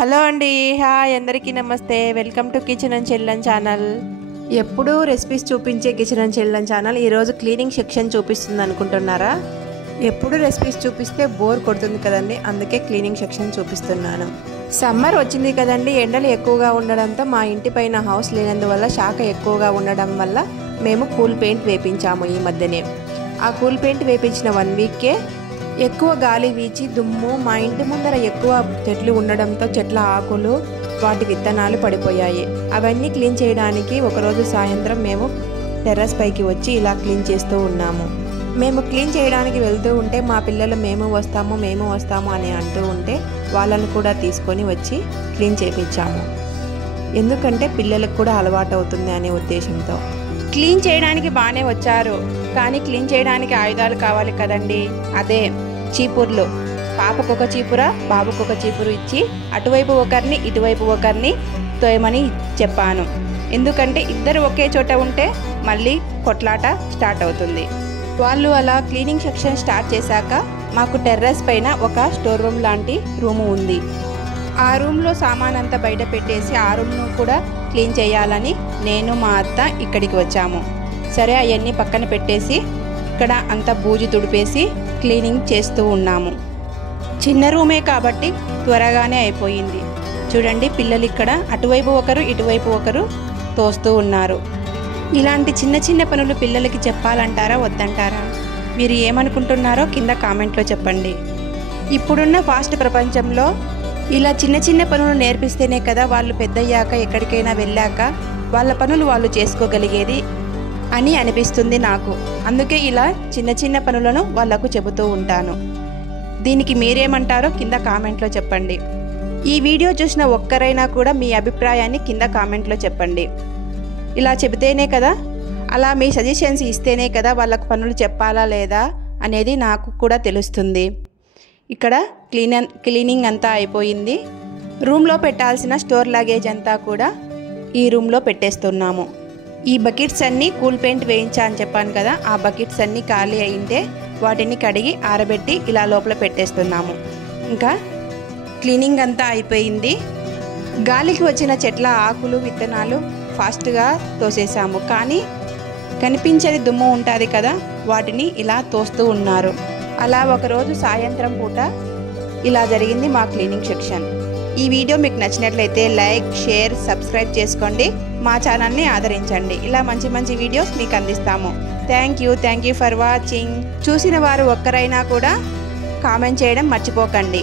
Hello అండి, hi అందరికీ నమస్తే. వెల్కమ్ టు కిచెన్ అండ్ చెల్లెన్ ఛానల్. ఎప్పుడూ రెసిపీస్ చూపించే కిచెన్ అండ్ చెల్లెన్ ఛానల్ ఈరోజు క్లీనింగ్ సెక్షన్ చూపిస్తుంది అనుకుంటున్నారా? ఎప్పుడు రెసిపీస్ చూపిస్తే బోర్ కొడుతుంది కదండి, అందుకే క్లీనింగ్ సెక్షన్ చూపిస్తున్నాను. సమ్మర్ వచ్చింది కదండి, ఎండలు ఎక్కువగా ఉండడంతో మా ఇంటి పైన హౌస్ లేనందువల్ల శాఖ ఎక్కువగా ఉండడం వల్ల మేము కూల్ పెయింట్ వేపించాము. ఈ మధ్యనే ఆ కూల్ పెయింట్ వేపించిన 1 వీక్కే ఎక్కువ గాలి వీచి దుమ్ము, మా ఇంటి ముందర ఎక్కువ చెట్లు ఉండడంతో చెట్ల ఆకులు, వాటి విత్తనాలు పడిపోయాయి. అవన్నీ క్లీన్ చేయడానికి ఒకరోజు సాయంత్రం మేము టెర్రస్ పైకి వచ్చి ఇలా క్లీన్ చేస్తూ ఉన్నాము. మేము క్లీన్ చేయడానికి వెళ్తూ ఉంటే మా పిల్లలు మేము వస్తాము అని అంటూ ఉంటే వాళ్ళను కూడా తీసుకొని వచ్చి క్లీన్ చేయించాము. ఎందుకంటే పిల్లలకు కూడా అలవాటు అవుతుంది అనే ఉద్దేశంతో. క్లీన్ చేయడానికి బాగానే వచ్చారు, కానీ క్లీన్ చేయడానికి ఆయుధాలు కావాలి కదండి. అదే చీపుర్లు. పాపకొక చీపుర, బాబుకొక చీపురు ఇచ్చి అటువైపు ఒకరిని ఇటువైపు ఒకరిని తోయమని చెప్పాను. ఎందుకంటే ఇద్దరు ఒకే చోట ఉంటే మళ్ళీ కొట్లాట స్టార్ట్ అవుతుంది. వాళ్ళు అలా క్లీనింగ్ సెక్షన్ స్టార్ట్ చేశాక మాకు టెర్రస్ పైన ఒక స్టోర్ రూమ్ లాంటి రూము ఉంది. ఆ రూమ్లో సామాన్ అంతా బయట పెట్టేసి ఆ రూమ్ను కూడా క్లీన్ చేయాలని నేను మా అత్త ఇక్కడికి వచ్చాము. సరే అవన్నీ పక్కన పెట్టేసి ఇక్కడ అంతా బూజు తుడిపేసి క్లీనింగ్ చేస్తూ ఉన్నాము. చిన్న రూమే కాబట్టి త్వరగానే అయిపోయింది. చూడండి, పిల్లలు ఇక్కడ అటువైపు ఒకరు ఇటువైపు ఒకరు తోస్తూ ఉన్నారు. ఇలాంటి చిన్న చిన్న పనులు పిల్లలకి చెప్పాలంటారా వద్దంటారా? మీరు ఏమనుకుంటున్నారో కింద కామెంట్లో చెప్పండి. ఇప్పుడున్న ఫాస్ట్ ప్రపంచంలో ఇలా చిన్న చిన్న పనులు నేర్పిస్తేనే కదా వాళ్ళు పెద్దయ్యాక ఎక్కడికైనా వెళ్ళాక వాళ్ళ పనులు వాళ్ళు చేసుకోగలిగేది అని అనిపిస్తుంది నాకు. అందుకే ఇలా చిన్న చిన్న పనులను వాళ్ళకు చెబుతూ ఉంటాను. దీనికి మీరేమంటారో కింద కామెంట్లో చెప్పండి. ఈ వీడియో చూసిన ఒక్కరైనా కూడా మీ అభిప్రాయాన్ని కింద కామెంట్లో చెప్పండి. ఇలా చెబితేనే కదా, అలా మీ సజెషన్స్ ఇస్తేనే కదా వాళ్ళకు పనులు చెప్పాలా లేదా అనేది నాకు కూడా తెలుస్తుంది. ఇక్కడ క్లీనింగ్ అంతా అయిపోయింది. రూమ్లో పెట్టాల్సిన స్టోర్ లగేజ్ అంతా కూడా ఈ రూమ్లో పెట్టేస్తున్నాము. ఈ బకెట్స్ అన్నీ కూల్ పెయింట్ వేయించా అని చెప్పాను కదా, ఆ బకెట్స్ అన్నీ ఖాళీ అయింటే వాటిని కడిగి ఆరబెట్టి ఇలా లోపల పెట్టేస్తున్నాము. ఇంకా క్లీనింగ్ అంతా అయిపోయింది. గాలికి వచ్చిన చెట్ల ఆకులు, విత్తనాలు ఫాస్ట్గా తోసేసాము. కానీ కనిపించని దుమ్ము ఉంటుంది కదా, వాటిని ఇలా తోస్తూ ఉన్నారు. అలా ఒకరోజు సాయంత్రం పూట ఇలా జరిగింది మా క్లీనింగ్ సెక్షన్. ఈ వీడియో మీకు నచ్చినట్లయితే లైక్, షేర్, సబ్స్క్రైబ్ చేసుకోండి. మా ఛానల్ని ఆదరించండి. ఇలా మంచి మంచి వీడియోస్ మీకు అందిస్తాము. Thank you for watching. చూసిన వారు ఒక్కరైనా కూడా కామెంట్ చేయడం మర్చిపోకండి.